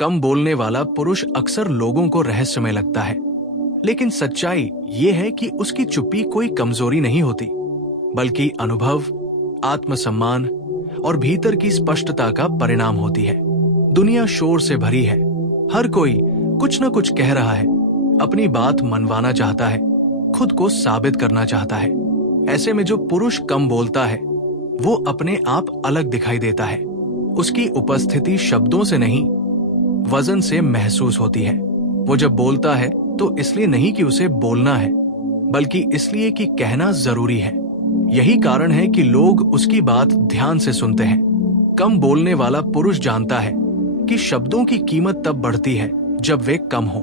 कम बोलने वाला पुरुष अक्सर लोगों को रहस्यमय लगता है, लेकिन सच्चाई ये है कि उसकी चुप्पी कोई कमजोरी नहीं होती, बल्कि अनुभव, आत्मसम्मान और भीतर की स्पष्टता का परिणाम होती है। दुनिया शोर से भरी है, हर कोई कुछ न कुछ कह रहा है, अपनी बात मनवाना चाहता है, खुद को साबित करना चाहता है। ऐसे में जो पुरुष कम बोलता है वो अपने आप अलग दिखाई देता है। उसकी उपस्थिति शब्दों से नहीं, वजन से महसूस होती है। वो जब बोलता है तो इसलिए नहीं कि उसे बोलना है, बल्कि इसलिए कि कहना जरूरी है। यही कारण है कि लोग उसकी बात ध्यान से सुनते हैं। कम बोलने वाला पुरुष जानता है कि शब्दों की कीमत तब बढ़ती है जब वे कम हो।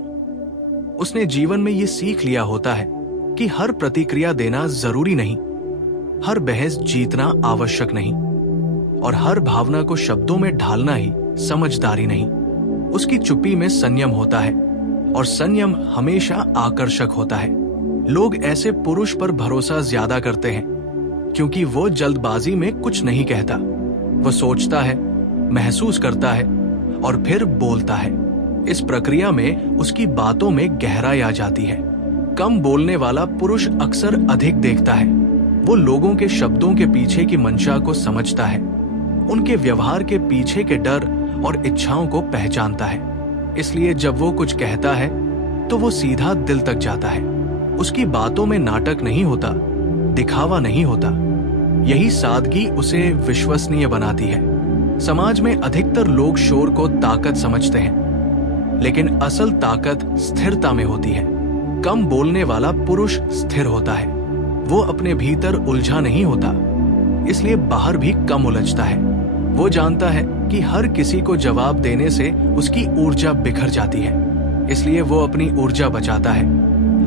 उसने जीवन में ये सीख लिया होता है कि हर प्रतिक्रिया देना जरूरी नहीं, हर बहस जीतना आवश्यक नहीं, और हर भावना को शब्दों में ढालना ही समझदारी नहीं। उसकी चुप्पी में संयम होता है, और संयम हमेशा आकर्षक होता है। लोग ऐसे पुरुष पर भरोसा ज्यादा करते हैं क्योंकि वो जल्दबाजी में कुछ नहीं कहता। वो सोचता है, महसूस करता है और फिर बोलता है। इस प्रक्रिया में उसकी बातों में गहराई आ जाती है। कम बोलने वाला पुरुष अक्सर अधिक देखता है। वो लोगों के शब्दों के पीछे की मंशा को समझता है, उनके व्यवहार के पीछे के डर और इच्छाओं को पहचानता है। इसलिए जब वो कुछ कहता है तो वो सीधा दिल तक जाता है। उसकी बातों में नाटक नहीं होता, दिखावा नहीं होता। यही सादगी उसे विश्वसनीय बनाती है। समाज में अधिकतर लोग शोर को ताकत समझते हैं, लेकिन असल ताकत स्थिरता में होती है। कम बोलने वाला पुरुष स्थिर होता है। वो अपने भीतर उलझा नहीं होता, इसलिए बाहर भी कम उलझता है। वो जानता है कि हर किसी को जवाब देने से उसकी ऊर्जा बिखर जाती है, इसलिए वो अपनी ऊर्जा बचाता है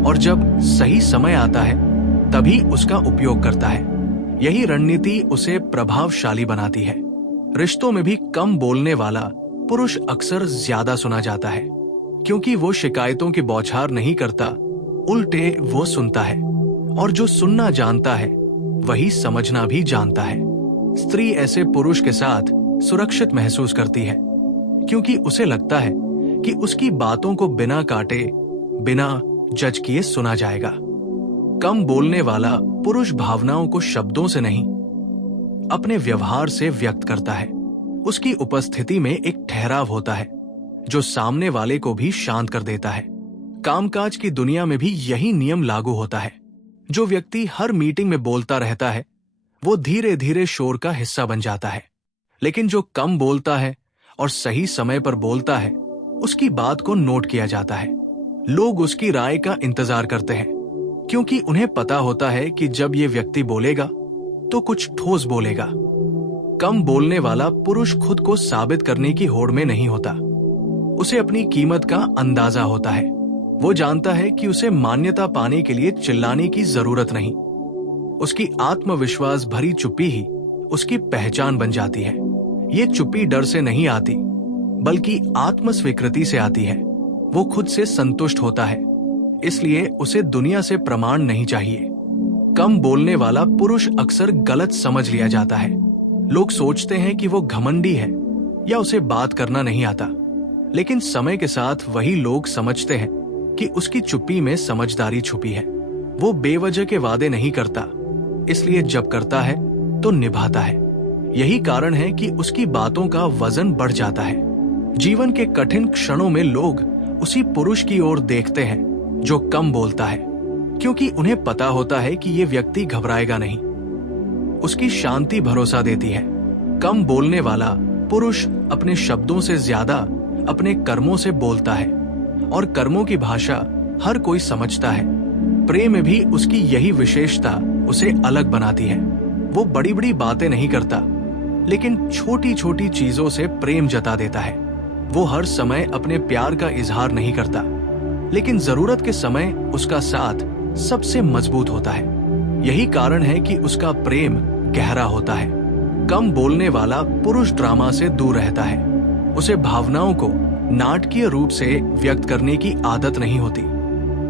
और जब सही समय आता है तभी उसका उपयोग करता है। यही रणनीति उसे प्रभावशाली बनाती है। रिश्तों में भी कम बोलने वाला पुरुष अक्सर ज्यादा सुना जाता है, क्योंकि वो शिकायतों की बौछार नहीं करता, उल्टे वो सुनता है, और जो सुनना जानता है वही समझना भी जानता है। स्त्री ऐसे पुरुष के साथ सुरक्षित महसूस करती है, क्योंकि उसे लगता है कि उसकी बातों को बिना काटे, बिना जज किए सुना जाएगा। कम बोलने वाला पुरुष भावनाओं को शब्दों से नहीं, अपने व्यवहार से व्यक्त करता है। उसकी उपस्थिति में एक ठहराव होता है जो सामने वाले को भी शांत कर देता है। कामकाज की दुनिया में भी यही नियम लागू होता है। जो व्यक्ति हर मीटिंग में बोलता रहता है वो धीरे धीरे शोर का हिस्सा बन जाता है, लेकिन जो कम बोलता है और सही समय पर बोलता है उसकी बात को नोट किया जाता है। लोग उसकी राय का इंतजार करते हैं, क्योंकि उन्हें पता होता है कि जब ये व्यक्ति बोलेगा तो कुछ ठोस बोलेगा। कम बोलने वाला पुरुष खुद को साबित करने की होड़ में नहीं होता। उसे अपनी कीमत का अंदाजा होता है। वो जानता है कि उसे मान्यता पाने के लिए चिल्लाने की जरूरत नहीं। उसकी आत्मविश्वास भरी चुप्पी ही उसकी पहचान बन जाती है। ये चुप्पी डर से नहीं आती, बल्कि आत्मस्वीकृति से आती है। वो खुद से संतुष्ट होता है, इसलिए उसे दुनिया से प्रमाण नहीं चाहिए। कम बोलने वाला पुरुष अक्सर गलत समझ लिया जाता है। लोग सोचते हैं कि वो घमंडी है या उसे बात करना नहीं आता, लेकिन समय के साथ वही लोग समझते हैं कि उसकी चुप्पी में समझदारी छुपी है। वो बेवजह के वादे नहीं करता, इसलिए जब करता है तो निभाता है। यही कारण है कि उसकी बातों का वजन बढ़ जाता है। जीवन के कठिन क्षणों में लोग उसी पुरुष की ओर देखते हैं जो कम बोलता है, क्योंकि उन्हें पता होता है कि ये व्यक्ति घबराएगा नहीं। उसकी शांति भरोसा देती है। कम बोलने वाला पुरुष अपने शब्दों से ज्यादा अपने कर्मों से बोलता है, और कर्मों की भाषा हर कोई समझता है। प्रेम में भी उसकी यही विशेषता उसे अलग बनाती है। वो बड़ी बड़ी बातें नहीं करता, लेकिन छोटी छोटी चीजों से प्रेम जता देता है। वो हर समय अपने प्यार का इजहार नहीं करता, लेकिन जरूरत के समय उसका साथ सबसे मजबूत होता है। यही कारण है कि उसका प्रेम गहरा होता है। कम बोलने वाला पुरुष ड्रामा से दूर रहता है। उसे भावनाओं को नाटकीय रूप से व्यक्त करने की आदत नहीं होती।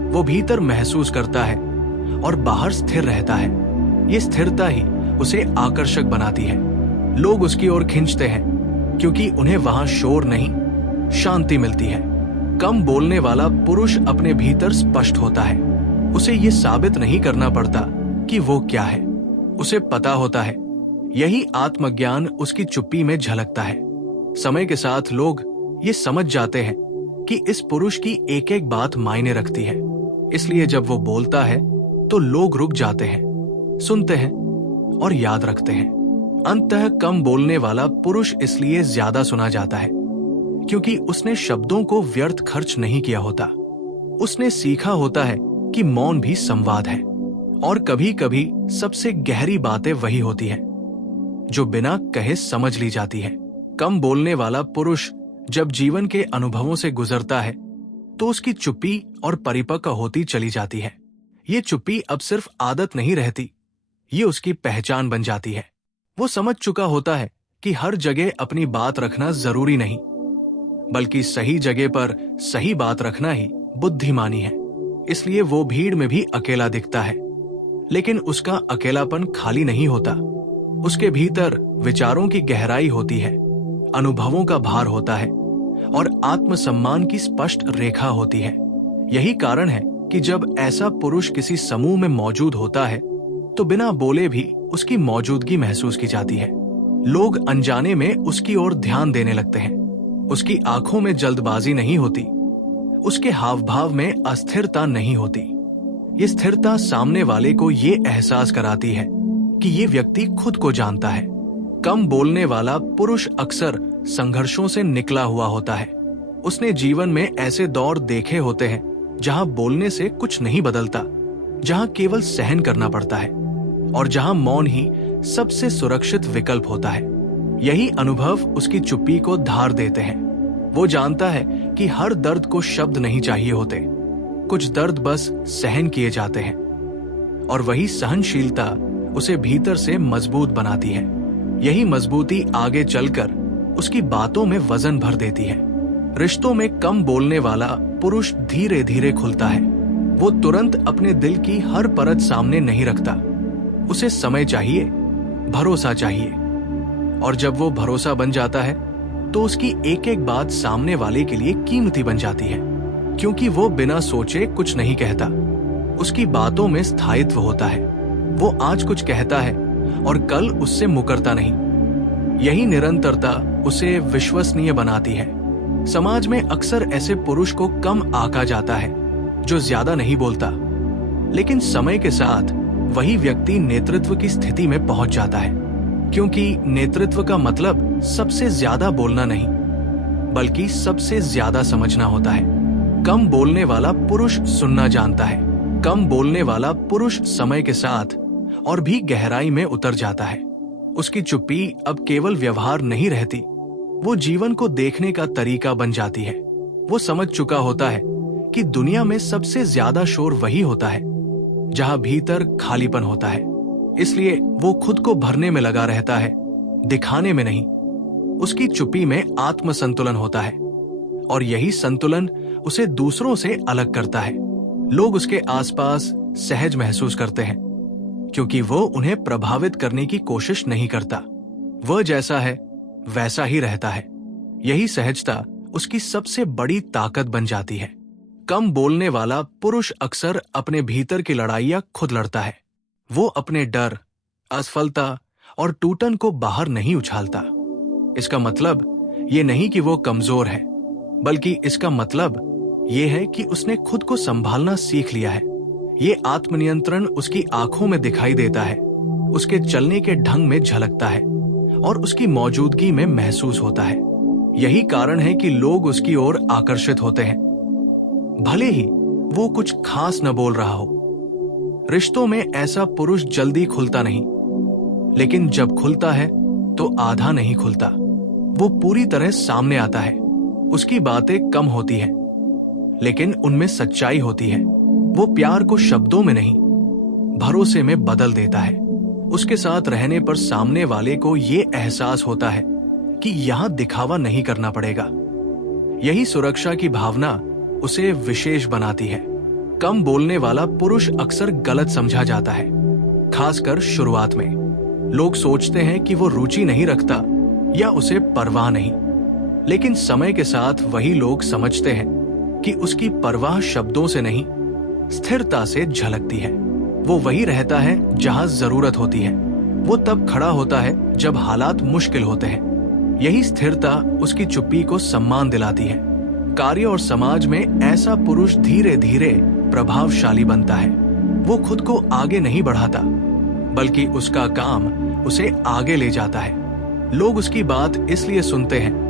वो भीतर महसूस करता है और बाहर स्थिर रहता है। ये स्थिरता ही उसे आकर्षक बनाती है। लोग उसकी ओर खींचते हैं क्योंकि उन्हें वहां शोर नहीं, शांति मिलती है। कम बोलने वाला पुरुष अपने भीतर स्पष्ट होता है। उसे ये साबित नहीं करना पड़ता कि वो क्या है। उसे पता होता है। यही आत्मज्ञान उसकी चुप्पी में झलकता है। समय के साथ लोग ये समझ जाते हैं कि इस पुरुष की एक एक बात मायने रखती है। इसलिए जब वो बोलता है तो लोग रुक जाते हैं, सुनते हैं और याद रखते हैं। अंततः कम बोलने वाला पुरुष इसलिए ज्यादा सुना जाता है क्योंकि उसने शब्दों को व्यर्थ खर्च नहीं किया होता। उसने सीखा होता है कि मौन भी संवाद है, और कभी कभी सबसे गहरी बातें वही होती है जो बिना कहे समझ ली जाती है। कम बोलने वाला पुरुष जब जीवन के अनुभवों से गुजरता है तो उसकी चुप्पी और परिपक्व होती चली जाती है। ये चुप्पी अब सिर्फ आदत नहीं रहती, ये उसकी पहचान बन जाती है। वो समझ चुका होता है कि हर जगह अपनी बात रखना जरूरी नहीं, बल्कि सही जगह पर सही बात रखना ही बुद्धिमानी है। इसलिए वो भीड़ में भी अकेला दिखता है, लेकिन उसका अकेलापन खाली नहीं होता। उसके भीतर विचारों की गहराई होती है, अनुभवों का भार होता है और आत्मसम्मान की स्पष्ट रेखा होती है। यही कारण है कि जब ऐसा पुरुष किसी समूह में मौजूद होता है तो बिना बोले भी उसकी मौजूदगी महसूस की जाती है। लोग अनजाने में उसकी ओर ध्यान देने लगते हैं। उसकी आंखों में जल्दबाजी नहीं होती, उसके हाव भाव में अस्थिरता नहीं होती। ये स्थिरता सामने वाले को ये एहसास कराती है कि ये व्यक्ति खुद को जानता है। कम बोलने वाला पुरुष अक्सर संघर्षों से निकला हुआ होता है। उसने जीवन में ऐसे दौर देखे होते हैं जहां बोलने से कुछ नहीं बदलता, जहां केवल सहन करना पड़ता है और जहां मौन ही सबसे सुरक्षित विकल्प होता है। यही अनुभव उसकी चुप्पी को धार देते हैं। वो जानता है कि हर दर्द को शब्द नहीं चाहिए होते, कुछ दर्द बस सहन किए जाते हैं, और वही सहनशीलता उसे भीतर से मजबूत बनाती है। यही मजबूती आगे चलकर उसकी बातों में वजन भर देती है। रिश्तों में कम बोलने वाला पुरुष धीरे धीरे खुलता है। वो तुरंत अपने दिल की हर परत सामने नहीं रखता। उसे समय चाहिए, भरोसा चाहिए, और जब वो भरोसा बन जाता है तो उसकी एक एक बात सामने वाले के लिए कीमती बन जाती है, क्योंकि वो बिना सोचे कुछ नहीं कहता। उसकी बातों में स्थायित्व होता है। वो आज कुछ कहता है और कल उससे मुकरता नहीं। यही निरंतरता उसे विश्वसनीय बनाती है। समाज में अक्सर ऐसे पुरुष को कम आंका जाता है जो ज्यादा नहीं बोलता, लेकिन समय के साथ वही व्यक्ति नेतृत्व की स्थिति में पहुंच जाता है, क्योंकि नेतृत्व का मतलब सबसे ज्यादा बोलना नहीं, बल्कि सबसे ज्यादा समझना होता है। कम बोलने वाला पुरुष सुनना जानता है। कम बोलने वाला पुरुष समय के साथ और भी गहराई में उतर जाता है। उसकी चुप्पी अब केवल व्यवहार नहीं रहती, वो जीवन को देखने का तरीका बन जाती है। वो समझ चुका होता है कि दुनिया में सबसे ज्यादा शोर वही होता है जहां भीतर खालीपन होता है। इसलिए वो खुद को भरने में लगा रहता है, दिखाने में नहीं। उसकी चुप्पी में आत्मसंतुलन होता है, और यही संतुलन उसे दूसरों से अलग करता है। लोग उसके आसपास सहज महसूस करते हैं, क्योंकि वो उन्हें प्रभावित करने की कोशिश नहीं करता। वह जैसा है वैसा ही रहता है। यही सहजता उसकी सबसे बड़ी ताकत बन जाती है। कम बोलने वाला पुरुष अक्सर अपने भीतर की लड़ाइयां खुद लड़ता है। वो अपने डर, असफलता और टूटन को बाहर नहीं उछालता। इसका मतलब ये नहीं कि वो कमजोर है, बल्कि इसका मतलब ये है कि उसने खुद को संभालना सीख लिया है। ये आत्मनियंत्रण उसकी आंखों में दिखाई देता है, उसके चलने के ढंग में झलकता है और उसकी मौजूदगी में महसूस होता है। यही कारण है कि लोग उसकी ओर आकर्षित होते हैं, भले ही वो कुछ खास न बोल रहा हो। रिश्तों में ऐसा पुरुष जल्दी खुलता नहीं, लेकिन जब खुलता है तो आधा नहीं खुलता। वो पूरी तरह सामने आता है। उसकी बातें कम होती हैं, लेकिन उनमें सच्चाई होती है। वो प्यार को शब्दों में नहीं, भरोसे में बदल देता है। उसके साथ रहने पर सामने वाले को ये एहसास होता है कि यहां दिखावा नहीं करना पड़ेगा। यही सुरक्षा की भावना उसे विशेष बनाती है। कम बोलने वाला पुरुष अक्सर गलत समझा जाता है, खासकर शुरुआत में। लोग सोचते हैं कि वो रुचि नहीं रखता या उसे परवाह नहीं, लेकिन समय के साथ वही लोग समझते हैं कि उसकी परवाह शब्दों से नहीं, स्थिरता से झलकती है। वो वही रहता है जहां जरूरत होती है। वो तब खड़ा होता है जब हालात मुश्किल होते हैं। यही स्थिरता उसकी चुप्पी को सम्मान दिलाती है। कार्य और समाज में ऐसा पुरुष धीरे धीरे प्रभावशाली बनता है। वो खुद को आगे नहीं बढ़ाता, बल्कि उसका काम उसे आगे ले जाता है। लोग उसकी बात इसलिए सुनते हैं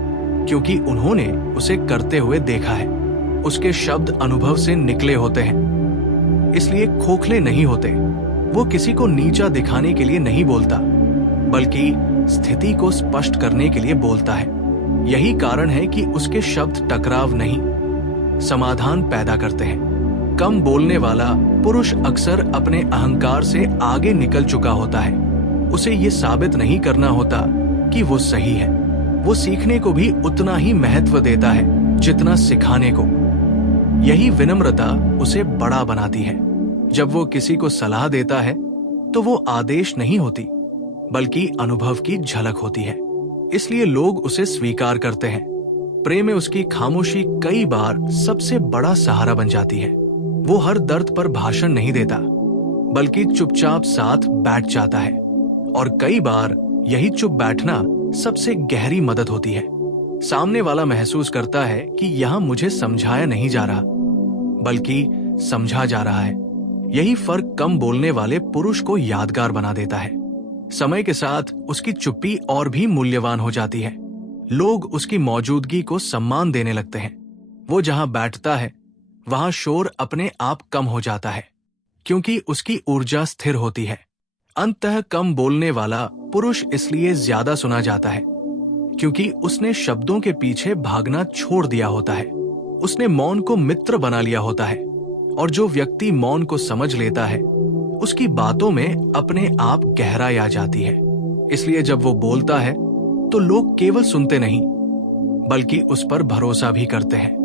क्योंकि उन्होंने उसे करते हुए देखा है। उसके शब्द अनुभव से निकले होते हैं, इसलिए खोखले नहीं होते। वो किसी को नीचा दिखाने के लिए नहीं बोलता, बल्कि स्थिति को स्पष्ट करने के लिए बोलता है। यही कारण है कि उसके शब्द टकराव नहीं, समाधान पैदा करते हैं। कम बोलने वाला पुरुष अक्सर अपने अहंकार से आगे निकल चुका होता है। उसे ये साबित नहीं करना होता कि वो सही है। वो सीखने को भी उतना ही महत्व देता है जितना सिखाने को। यही विनम्रता उसे बड़ा बनाती है। जब वो किसी को सलाह देता है तो वो आदेश नहीं होती, बल्कि अनुभव की झलक होती है। इसलिए लोग उसे स्वीकार करते हैं। प्रेम में उसकी खामोशी कई बार सबसे बड़ा सहारा बन जाती है। वो हर दर्द पर भाषण नहीं देता, बल्कि चुपचाप साथ बैठ जाता है। और कई बार यही चुप बैठना सबसे गहरी मदद होती है। सामने वाला महसूस करता है कि यहाँ मुझे समझाया नहीं जा रहा, बल्कि समझा जा रहा है। यही फर्क कम बोलने वाले पुरुष को यादगार बना देता है। समय के साथ उसकी चुप्पी और भी मूल्यवान हो जाती है। लोग उसकी मौजूदगी को सम्मान देने लगते हैं। वो जहां बैठता है वहां शोर अपने आप कम हो जाता है, क्योंकि उसकी ऊर्जा स्थिर होती है। अंततः कम बोलने वाला पुरुष इसलिए ज्यादा सुना जाता है क्योंकि उसने शब्दों के पीछे भागना छोड़ दिया होता है। उसने मौन को मित्र बना लिया होता है। और जो व्यक्ति मौन को समझ लेता है, उसकी बातों में अपने आप गहराई आ जाती है। इसलिए जब वो बोलता है तो लोग केवल सुनते नहीं, बल्कि उस पर भरोसा भी करते हैं।